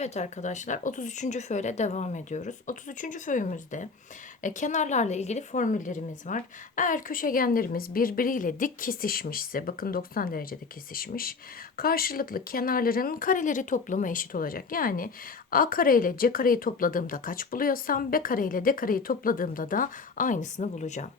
Evet arkadaşlar 33. föyle devam ediyoruz. 33. föyümüzde e, kenarlarla ilgili formüllerimiz var. Eğer köşegenlerimiz birbiriyle dik kesişmişse bakın 90 derecede kesişmiş. Karşılıklı kenarların kareleri toplamı eşit olacak. Yani A kare ile C kareyi topladığımda kaç buluyorsam B kare ile D kareyi topladığımda da aynısını bulacağım.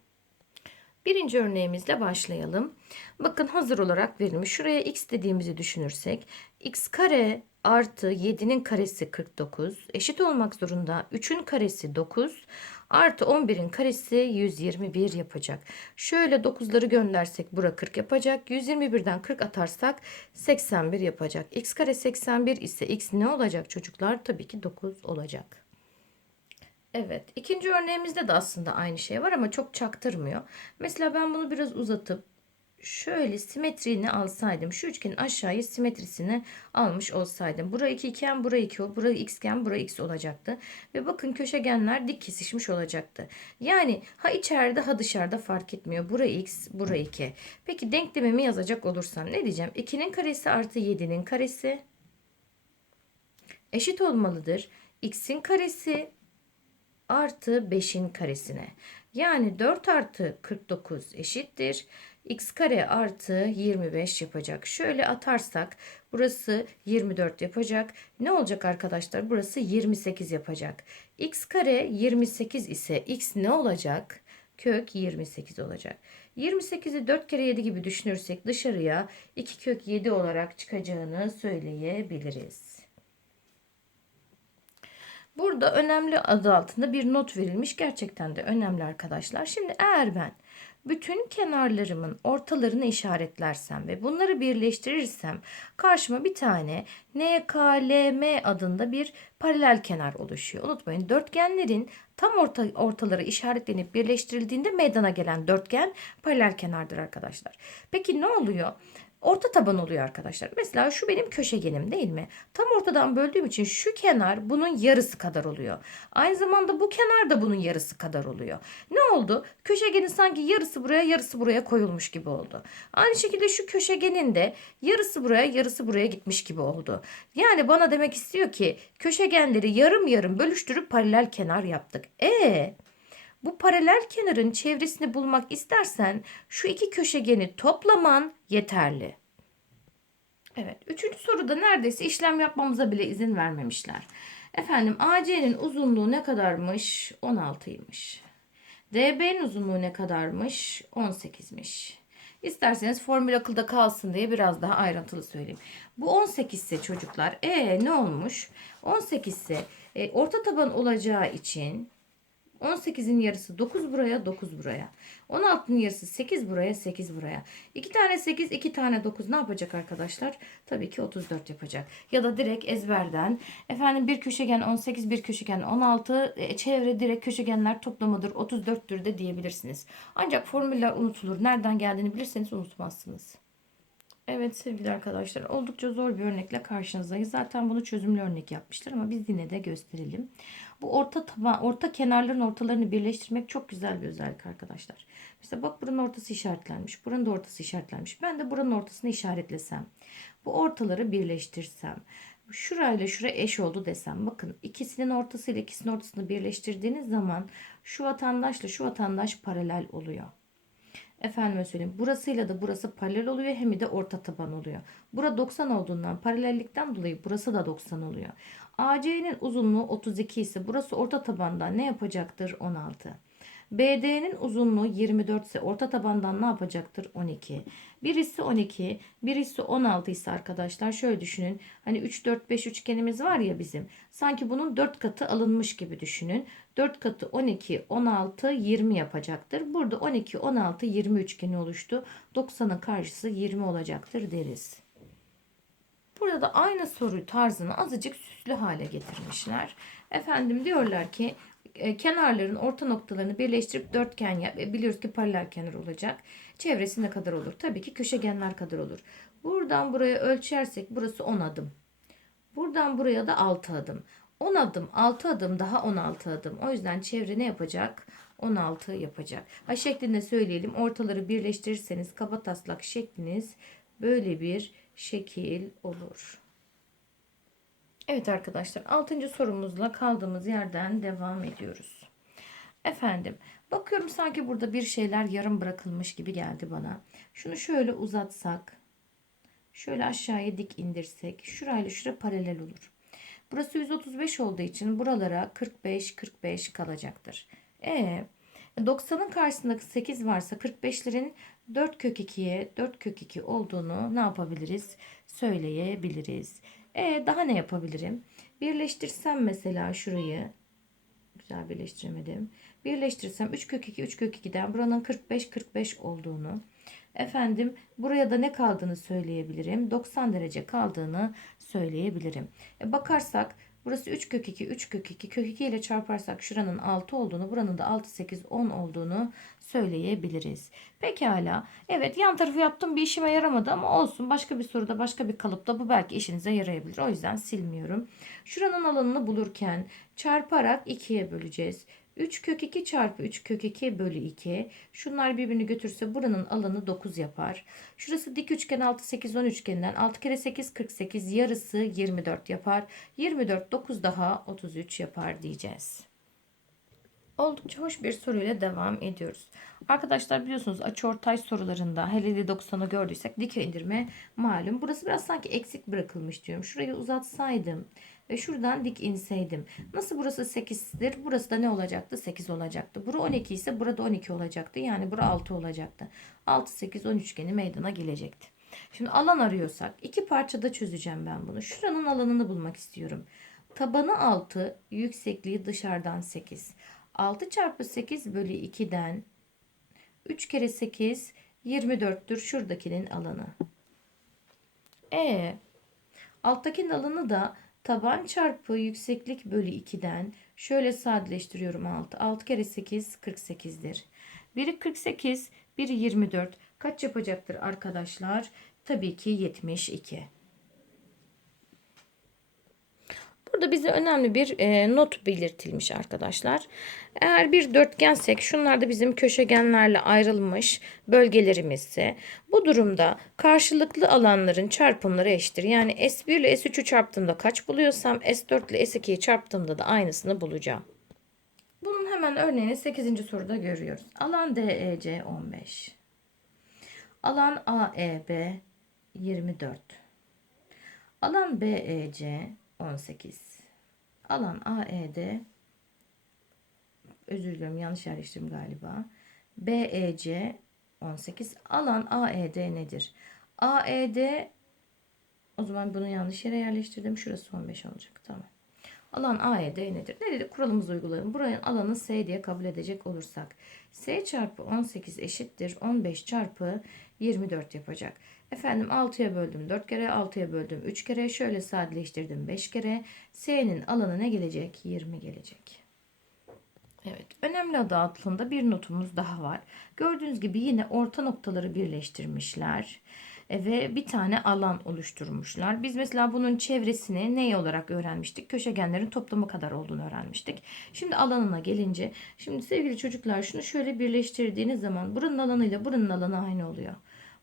Birinci örneğimizle başlayalım. Bakın hazır olarak verilmiş. Şuraya x dediğimizi düşünürsek x kare artı 7'nin karesi 49 eşit olmak zorunda 3'ün karesi 9 artı 11'in karesi 121 yapacak. Şöyle 9'ları göndersek bura 40 yapacak. 121'den 40 atarsak 81 yapacak. x kare 81 ise x ne olacak çocuklar? Tabii ki 9 olacak. Evet. ikinci örneğimizde de aslında aynı şey var ama çok çaktırmıyor. Mesela ben bunu biraz uzatıp şöyle simetriğini alsaydım. Şu üçgenin aşağıya simetrisini almış olsaydım. Bura 2 iken bura 2, bura x iken bura x olacaktı. Ve bakın köşegenler dik kesişmiş olacaktı. Yani ha içeride ha dışarıda fark etmiyor. Bura x, bura 2. Peki denklemimi yazacak olursam ne diyeceğim? 2'nin karesi artı 7'nin karesi eşit olmalıdır. x'in karesi artı 5'in karesine. Yani 4 artı 49 eşittir. x kare artı 25 yapacak. Şöyle atarsak burası 24 yapacak. Ne olacak arkadaşlar? Burası 28 yapacak. x kare 28 ise x ne olacak? Kök 28 olacak. 28'i 4 kere 7 gibi düşünürsek dışarıya 2 kök 7 olarak çıkacağını söyleyebiliriz. Burada önemli adı altında bir not verilmiş. Gerçekten de önemli arkadaşlar. Şimdi eğer ben bütün kenarlarımın ortalarını işaretlersem ve bunları birleştirirsem karşıma bir tane NKLM adında bir paralel kenar oluşuyor. Unutmayın dörtgenlerin tam orta, ortaları işaretlenip birleştirildiğinde meydana gelen dörtgen paralel kenardır arkadaşlar. Peki ne oluyor? Orta taban oluyor arkadaşlar. Mesela şu benim köşegenim değil mi? Tam ortadan böldüğüm için şu kenar bunun yarısı kadar oluyor. Aynı zamanda bu kenar da bunun yarısı kadar oluyor. Ne oldu? Köşegenin sanki yarısı buraya yarısı buraya koyulmuş gibi oldu. Aynı şekilde şu köşegenin de yarısı buraya yarısı buraya gitmiş gibi oldu. Yani bana demek istiyor ki köşegenleri yarım yarım bölüştürüp paralel kenar yaptık. E bu paralel kenarın çevresini bulmak istersen şu iki köşegeni toplaman yeterli. Evet, üçüncü soruda neredeyse işlem yapmamıza bile izin vermemişler. Efendim AC'nin uzunluğu ne kadarmış? 16'ymış. DB'nin uzunluğu ne kadarmış? 18'miş. İsterseniz formül akılda kalsın diye biraz daha ayrıntılı söyleyeyim. Bu 18 ise çocuklar e ne olmuş? 18 ise e, orta taban olacağı için 18'in yarısı 9 buraya 9 buraya. 16'nın yarısı 8 buraya 8 buraya. 2 tane 8 2 tane 9 ne yapacak arkadaşlar? Tabii ki 34 yapacak. Ya da direkt ezberden efendim bir köşegen 18 bir köşegen 16 e, çevre direkt köşegenler toplamıdır 34'tür de diyebilirsiniz. Ancak formüller unutulur. Nereden geldiğini bilirseniz unutmazsınız. Evet sevgili arkadaşlar oldukça zor bir örnekle karşınızdayız. Zaten bunu çözümlü örnek yapmışlar ama biz yine de gösterelim. Bu orta taban, orta kenarların ortalarını birleştirmek çok güzel bir özellik arkadaşlar. Mesela bak buranın ortası işaretlenmiş. Buranın da ortası işaretlenmiş. Ben de buranın ortasını işaretlesem. Bu ortaları birleştirsem. Şurayla şura eş oldu desem. Bakın ikisinin ortası ile ikisinin ortasını birleştirdiğiniz zaman şu vatandaşla şu vatandaş paralel oluyor. Efendime söyleyeyim burasıyla da burası paralel oluyor hem de orta taban oluyor. Bura 90 olduğundan paralellikten dolayı burası da 90 oluyor. AC'nin uzunluğu 32 ise burası orta tabandan ne yapacaktır? 16. BD'nin uzunluğu 24 ise orta tabandan ne yapacaktır? 12. Birisi 12, birisi 16 ise arkadaşlar şöyle düşünün. Hani 3 4 5 üçgenimiz var ya bizim. Sanki bunun 4 katı alınmış gibi düşünün. 4 katı 12, 16, 20 yapacaktır. Burada 12, 16, 20 üçgeni oluştu. 90'ın karşısı 20 olacaktır deriz. Burada da aynı soru tarzını azıcık süslü hale getirmişler. Efendim diyorlar ki e, kenarların orta noktalarını birleştirip dörtgen yap. E, biliyoruz ki paralel kenar olacak. Çevresi ne kadar olur? Tabii ki köşegenler kadar olur. Buradan buraya ölçersek burası 10 adım. Buradan buraya da 6 adım. 10 adım 6 adım daha 16 adım. O yüzden çevre ne yapacak? 16 yapacak. Ha şeklinde söyleyelim. Ortaları birleştirirseniz kaba taslak şekliniz böyle bir şekil olur. Evet arkadaşlar 6. sorumuzla kaldığımız yerden devam ediyoruz. Efendim bakıyorum sanki burada bir şeyler yarım bırakılmış gibi geldi bana. Şunu şöyle uzatsak. Şöyle aşağıya dik indirsek. Şurayla şura paralel olur. Burası 135 olduğu için buralara 45 45 kalacaktır. E 90'ın karşısındaki 8 varsa 45'lerin 4 kök 2'ye 4 kök 2 olduğunu ne yapabiliriz? Söyleyebiliriz. E daha ne yapabilirim? Birleştirsem mesela şurayı güzel birleştiremedim. Birleştirsem 3 kök 2 3 kök 2'den buranın 45 45 olduğunu efendim buraya da ne kaldığını söyleyebilirim. 90 derece kaldığını söyleyebilirim. E, bakarsak burası 3 kök 2 3 kök 2 kök 2 ile çarparsak şuranın 6 olduğunu buranın da 6 8 10 olduğunu söyleyebiliriz. Pekala. Evet yan tarafı yaptım bir işime yaramadı ama olsun. Başka bir soruda başka bir kalıpta bu belki işinize yarayabilir. O yüzden silmiyorum. Şuranın alanını bulurken çarparak 2'ye böleceğiz. 3 kök 2 çarpı 3 kök 2 bölü 2. Şunlar birbirini götürse buranın alanı 9 yapar. Şurası dik üçgen 6 8 10 üçgeninden 6 kere 8 48 yarısı 24 yapar. 24 9 daha 33 yapar diyeceğiz. Oldukça hoş bir soruyla devam ediyoruz. Arkadaşlar biliyorsunuz açıortay sorularında hele de 90'ı gördüysek dike indirme malum. Burası biraz sanki eksik bırakılmış diyorum. Şurayı uzatsaydım ve şuradan dik inseydim. Nasıl burası 8'dir? Burası da ne olacaktı? 8 olacaktı. Bura 12 ise burada 12 olacaktı. Yani bura 6 olacaktı. 6 8 10 üçgeni meydana gelecekti. Şimdi alan arıyorsak iki parçada çözeceğim ben bunu. Şuranın alanını bulmak istiyorum. Tabanı 6, yüksekliği dışarıdan 8. 6 çarpı 8 bölü 2'den 3 kere 8 24'tür şuradakinin alanı. E alttakinin alanı da taban çarpı yükseklik bölü 2'den şöyle sadeleştiriyorum 6. 6 kere 8 48'dir. Biri 48, biri 24. Kaç yapacaktır arkadaşlar? Tabii ki 72. Burada bize önemli bir e, not belirtilmiş arkadaşlar. Eğer bir dörtgensek şunlar da bizim köşegenlerle ayrılmış bölgelerimizse bu durumda karşılıklı alanların çarpımları eşittir. Yani S1 ile S3'ü çarptığımda kaç buluyorsam S4 ile S2'yi çarptığımda da aynısını bulacağım. Bunun hemen örneğini 8. soruda görüyoruz. Alan DEC 15. Alan AEB 24. Alan BEC 18. Alan AED özür diliyorum yanlış yerleştirdim galiba. BEC 18. Alan AED nedir? AED o zaman bunu yanlış yere yerleştirdim. Şurası 15 olacak. Tamam. Alan AED nedir? Ne dedi? Kuralımızı uygulayalım. Buranın alanı S diye kabul edecek olursak. S çarpı 18 eşittir. 15 çarpı 24 yapacak. Efendim 6'ya böldüm 4 kere, 6'ya böldüm 3 kere, şöyle sadeleştirdim 5 kere. S'nin alanı ne gelecek? 20 gelecek. Evet, önemli adı altında bir notumuz daha var. Gördüğünüz gibi yine orta noktaları birleştirmişler E, ve bir tane alan oluşturmuşlar. Biz mesela bunun çevresini ne olarak öğrenmiştik? Köşegenlerin toplamı kadar olduğunu öğrenmiştik. Şimdi alanına gelince, şimdi sevgili çocuklar şunu şöyle birleştirdiğiniz zaman buranın alanıyla buranın alanı aynı oluyor.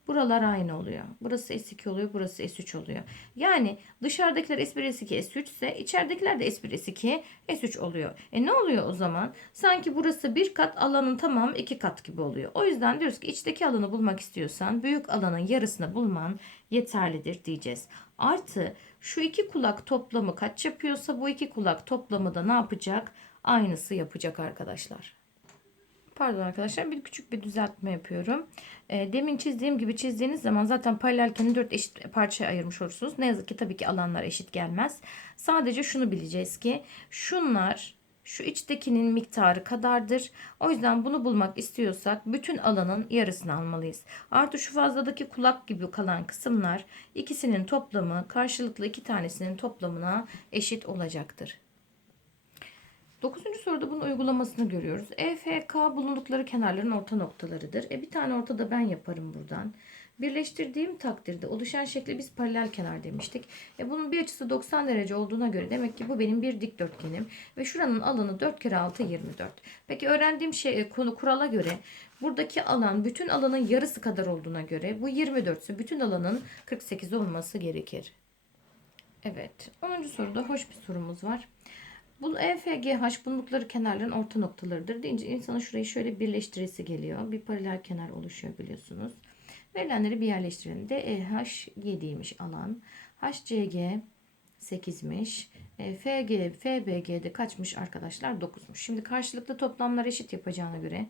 Buralar aynı oluyor. Burası S2 oluyor, burası S3 oluyor. Yani dışarıdakiler S1, S2, S3 ise içeridekiler de S1, S2, S3 oluyor. E ne oluyor o zaman? Sanki burası bir kat alanın tamamı iki kat gibi oluyor. O yüzden diyoruz ki içteki alanı bulmak istiyorsan büyük alanın yarısını bulman yeterlidir diyeceğiz. Artı şu iki kulak toplamı kaç yapıyorsa bu iki kulak toplamı da ne yapacak? Aynısı yapacak arkadaşlar. Pardon arkadaşlar bir küçük bir düzeltme yapıyorum. E, demin çizdiğim gibi çizdiğiniz zaman zaten paralelkeni 4 eşit parçaya ayırmış olursunuz. Ne yazık ki tabii ki alanlar eşit gelmez. Sadece şunu bileceğiz ki şunlar şu içtekinin miktarı kadardır. O yüzden bunu bulmak istiyorsak bütün alanın yarısını almalıyız. Artı şu fazladaki kulak gibi kalan kısımlar ikisinin toplamı karşılıklı iki tanesinin toplamına eşit olacaktır. Dokuzuncu soruda bunun uygulamasını görüyoruz. EFK bulundukları kenarların orta noktalarıdır. E bir tane ortada ben yaparım buradan. Birleştirdiğim takdirde oluşan şekli biz paralel kenar demiştik. E bunun bir açısı 90 derece olduğuna göre demek ki bu benim bir dikdörtgenim. Ve şuranın alanı 4 kere 6 24. Peki öğrendiğim şey e, konu kurala göre buradaki alan bütün alanın yarısı kadar olduğuna göre bu 24 ise bütün alanın 48 olması gerekir. Evet. 10. soruda hoş bir sorumuz var. Bu EFGH bulundukları kenarların orta noktalarıdır deyince insanın şurayı şöyle birleştirisi geliyor. Bir paralel kenar oluşuyor biliyorsunuz. Verilenleri bir yerleştirelim. DEH 7'ymiş alan. HCG 8'miş. E, FG, FBG'de kaçmış arkadaşlar? 9'muş. Şimdi karşılıklı toplamlar eşit yapacağına göre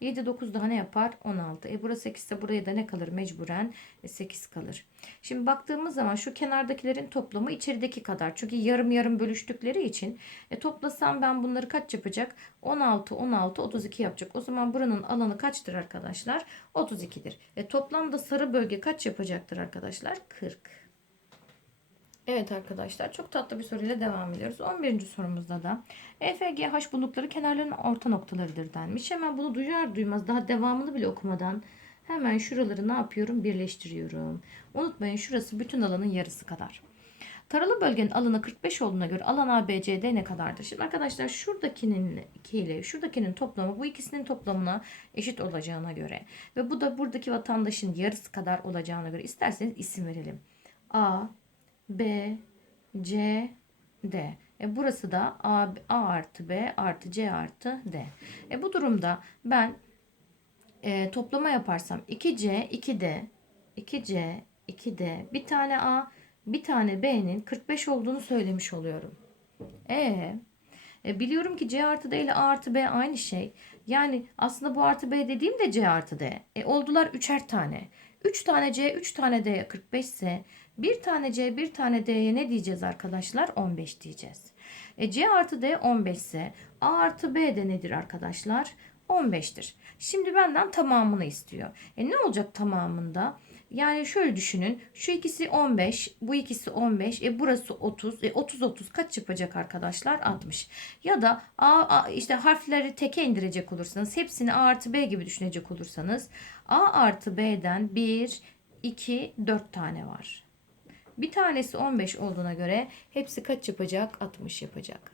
7, 9 daha ne yapar? 16. E burası 8 ise buraya da ne kalır? Mecburen e, 8 kalır. Şimdi baktığımız zaman şu kenardakilerin toplamı içerideki kadar. Çünkü yarım yarım bölüştükleri için e, toplasam ben bunları kaç yapacak? 16, 16, 32 yapacak. O zaman buranın alanı kaçtır arkadaşlar? 32'dir. E, toplamda sarı bölge kaç yapacaktır arkadaşlar? 40. Evet arkadaşlar çok tatlı bir soruyla devam ediyoruz. 11. sorumuzda da EFGH bulundukları kenarların orta noktalarıdır denmiş. Hemen bunu duyar duymaz daha devamını bile okumadan hemen şuraları ne yapıyorum? Birleştiriyorum. Unutmayın şurası bütün alanın yarısı kadar. Taralı bölgenin alanı 45 olduğuna göre alan ABCD ne kadardır? Şimdi arkadaşlar şuradakinin ile şuradakinin toplamı bu ikisinin toplamına eşit olacağına göre ve bu da buradaki vatandaşın yarısı kadar olacağına göre isterseniz isim verelim. A, B, C, D. E burası da A, A artı B artı C artı D. E bu durumda ben e, toplama yaparsam 2C, 2D, 2C, 2D, bir tane A, bir tane B'nin 45 olduğunu söylemiş oluyorum. E, e biliyorum ki C artı D ile A artı B aynı şey. Yani aslında bu artı B dediğim de C artı D. E oldular üçer tane. 3 tane C, 3 tane D 45 ise bir tane C, bir tane D'ye ne diyeceğiz arkadaşlar? 15 diyeceğiz. E, C artı D 15 ise A artı B de nedir arkadaşlar? 15'tir. Şimdi benden tamamını istiyor. E ne olacak tamamında? Yani şöyle düşünün. Şu ikisi 15, bu ikisi 15, e burası 30. E 30 30 kaç yapacak arkadaşlar? 60. Ya da A, A işte harfleri teke indirecek olursanız, hepsini A artı B gibi düşünecek olursanız A artı B'den 1, 2, 4 tane var. Bir tanesi 15 olduğuna göre hepsi kaç yapacak? 60 yapacak.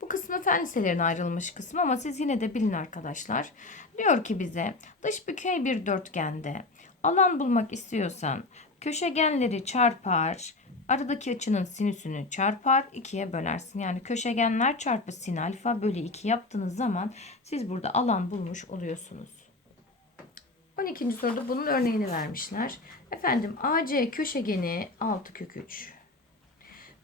Bu kısmı fen liselerine ayrılmış kısmı ama siz yine de bilin arkadaşlar. Diyor ki bize dış bükey bir dörtgende alan bulmak istiyorsan köşegenleri çarpar, aradaki açının sinüsünü çarpar, ikiye bölersin. Yani köşegenler çarpı sin alfa bölü 2 yaptığınız zaman siz burada alan bulmuş oluyorsunuz. 12. soruda bunun örneğini vermişler. Efendim AC köşegeni 6 kök 3.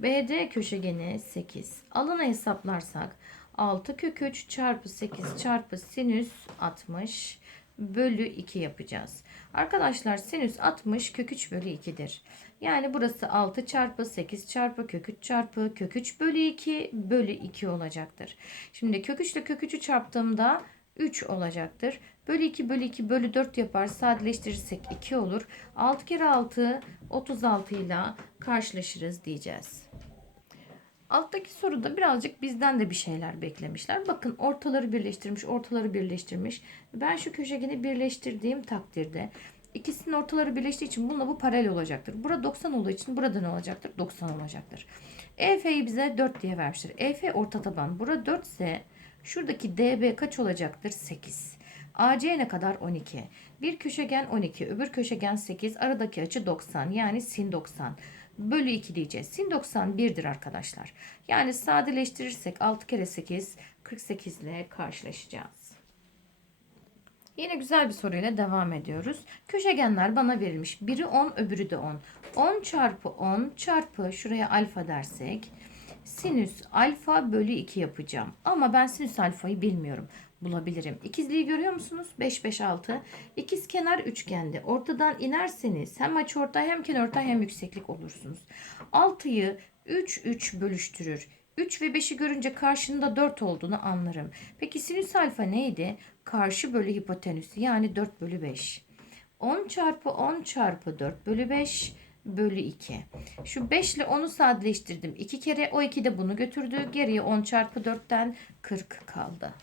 BD köşegeni 8. Alanı hesaplarsak 6 kök 3 çarpı 8 çarpı sinüs 60 bölü 2 yapacağız. Arkadaşlar sinüs 60 kök 3 bölü 2'dir. Yani burası 6 çarpı 8 çarpı kök 3 çarpı kök 3 bölü 2 bölü 2 olacaktır. Şimdi kök 3 ile kök 3'ü çarptığımda 3 olacaktır. Bölü 2 bölü 2 bölü 4 yapar. Sadeleştirirsek 2 olur. 6 kere 6 36 ile karşılaşırız diyeceğiz. Alttaki soruda birazcık bizden de bir şeyler beklemişler. Bakın ortaları birleştirmiş, ortaları birleştirmiş. Ben şu köşegeni birleştirdiğim takdirde ikisinin ortaları birleştiği için bununla bu paralel olacaktır. Burada 90 olduğu için burada ne olacaktır? 90 olacaktır. EF'yi bize 4 diye vermiştir. EF orta taban. Burada 4 ise şuradaki DB kaç olacaktır? 8. AC ne kadar? 12. Bir köşegen 12, öbür köşegen 8. Aradaki açı 90. Yani sin 90 bölü 2 diyeceğiz. Sin 90 1'dir arkadaşlar. Yani sadeleştirirsek 6 kere 8 48 ile karşılaşacağız. Yine güzel bir soruyla devam ediyoruz. Köşegenler bana verilmiş. Biri 10 öbürü de 10. 10 çarpı 10 çarpı şuraya alfa dersek sinüs alfa bölü 2 yapacağım. Ama ben sinüs alfayı bilmiyorum. Bulabilirim. İkizliği görüyor musunuz? 5, 5, 6. İkiz kenar üçgende. Ortadan inerseniz hem açıortay hem kenarortay hem yükseklik olursunuz. 6'yı 3, 3 bölüştürür. 3 ve 5'i görünce karşında 4 olduğunu anlarım. Peki sinüs alfa neydi? Karşı bölü hipotenüsü yani 4 bölü 5. 10 çarpı 10 çarpı 4 bölü 5 bölü 2. Şu 5 ile 10'u sadeleştirdim. 2 kere o 2 de bunu götürdü. Geriye 10 çarpı 4'ten 40 kaldı.